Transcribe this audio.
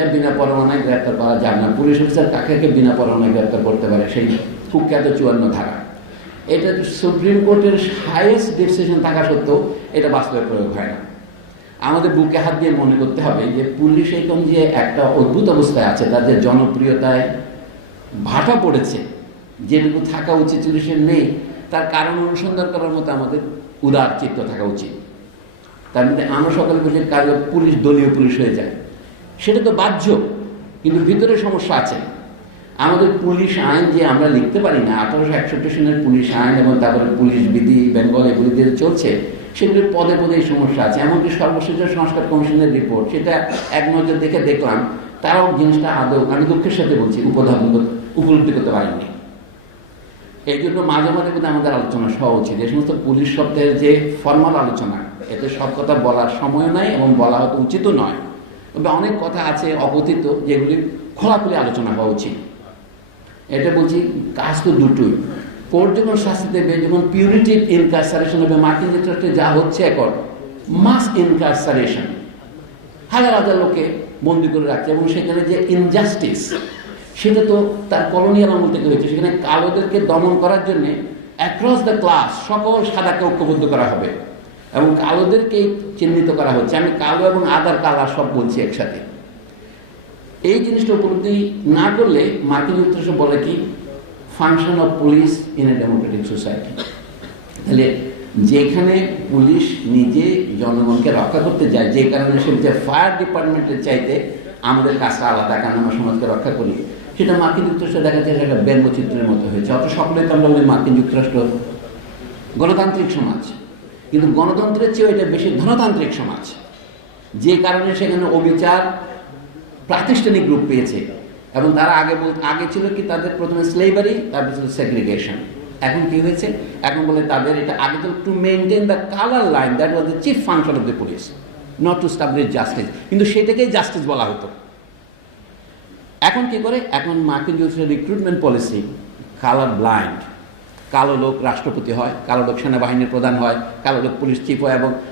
পুলিশকে বিনা পরোয়ানায় গ্রেপ্তার করা যাবে না। পুলিশ অফিসার কাকে বিনা পরোয়ানায় গ্রেপ্তার করতে পারে? সেই কুখ্যাত 54 ধারা। এটা সুপ্রিম কোর্টের হাইয়েস্ট ডিসিশন থাকা সত্ত্বেও এটা বাস্তবে প্রয়োগ হয় না। আমাদের বুকে হাত দিয়ে মনে করতে হবে যে পুলিশ এখন যে একটা অদ্ভুত অবস্থায় আছে, তাদের জনপ্রিয়তায় ভাটা পড়েছে, যেটুকু থাকা উচিত পুলিশের নেই, তার কারণ অনুসন্ধান করার মতো আমাদের উদার চিত্ত থাকা উচিত। তার মধ্যে আমরা সকলে বলছি কাজে পুলিশ দলীয় পুলিশ হয়ে যায়, সেটা তো বাহ্য, কিন্তু ভিতরে সমস্যা আছে। আমাদের পুলিশ আইন যে আমরা লিখতে পারি না, 1861 সনের পুলিশ আইন এবং তারপরে পুলিশ বিধি বেঙ্গল এগুলি দিয়ে চলছে, সেগুলির পদে পদে এই সমস্যা আছে। এমনকি সর্বশেষ সংস্কার কমিশনের রিপোর্ট, সেটা এক নজর দেখলাম, তারাও জিনিসটা আদৌ, আমি দুঃখের সাথে বলছি, উপলব্ধি করতে পারেননি। এই জন্য মাঝে মাঝে কিন্তু আমাদের আলোচনা হওয়া উচিত। এই সমস্ত পুলিশ শব্দের যে ফর্মাল আলোচনা, এতে সব কথা বলার সময় নাই এবং বলা হয়তো উচিতও নয়, তবে অনেক কথা আছে অকথিত যেগুলি খোলাখুলি আলোচনা হওয়া উচিত। এটা বলছি, কাজ তো দুটোই। কোর্ট যখন শাস্তি দেবে, যখন পিউরিটিভ ইনকারসারেশন হবে, মার্কিন যুক্তরাষ্ট্রে যা হচ্ছে এখন মাস ইনকারসারেশন, হাজার হাজার লোকে বন্দি করে রাখছে, এবং সেখানে যে ইনজাস্টিস, সেটা তো তার কলোনিয়াল আমল থেকে হয়েছে। সেখানে কালোদেরকে দমন করার জন্য অ্যাক্রস দ্য ক্লাস সকল সাদাকে ঐক্যবদ্ধ করা হবে এবং কালোদেরকেই চিহ্নিত করা হচ্ছে। আমি কালো এবং আদার কালার সব বলছি একসাথে। এই জিনিসটা উপলব্ধি না করলে মার্কিন যুক্তরাষ্ট্র বলে কি function of police in a democratic society. তাহলে যেখানে পুলিশ নিজে জনগণকে রক্ষা করতে যায়, যে কারণে সে ফায়ার ডিপার্টমেন্টের চাইতে আমাদের কাজটা আলাদা, কারণ আমরা সমাজকে রক্ষা করি, সেটা মার্কিন যুক্তরাষ্ট্রে দেখা যায় একটা ব্যঙ্গচিত্রের মতো হয়েছে। অত সকলেই তো আমরা বলি মার্কিন যুক্তরাষ্ট্র গণতান্ত্রিক সমাজ, কিন্তু গণতন্ত্রের চেয়েও এটা বেশি ধনতান্ত্রিক সমাজ, যে কারণে সেখানে অবিচার প্রাতিষ্ঠানিক রূপ পেয়েছে। এবং তারা আগে ছিল কি, তাদের প্রথমে স্লেভারি, তারপর ছিল সেগ্রিগেশন। এখন কি হয়েছে, এখন বলে তাদের এটা আগে তো to maintain the colour line, that was the chief function of the police, not to establish justice. কিন্তু সেটাকেই জাস্টিস বলা হতো। এখন কি করে, এখন মার্কিন যুক্তরাষ্ট্রের রিক্রুটমেন্ট পলিসি কালার ব্লাইন্ড। কালো লোক রাষ্ট্রপতি হয়, কালো লোক সেনাবাহিনীর প্রধান হয়, কালো লোক পুলিশ চিফ হয়, এবং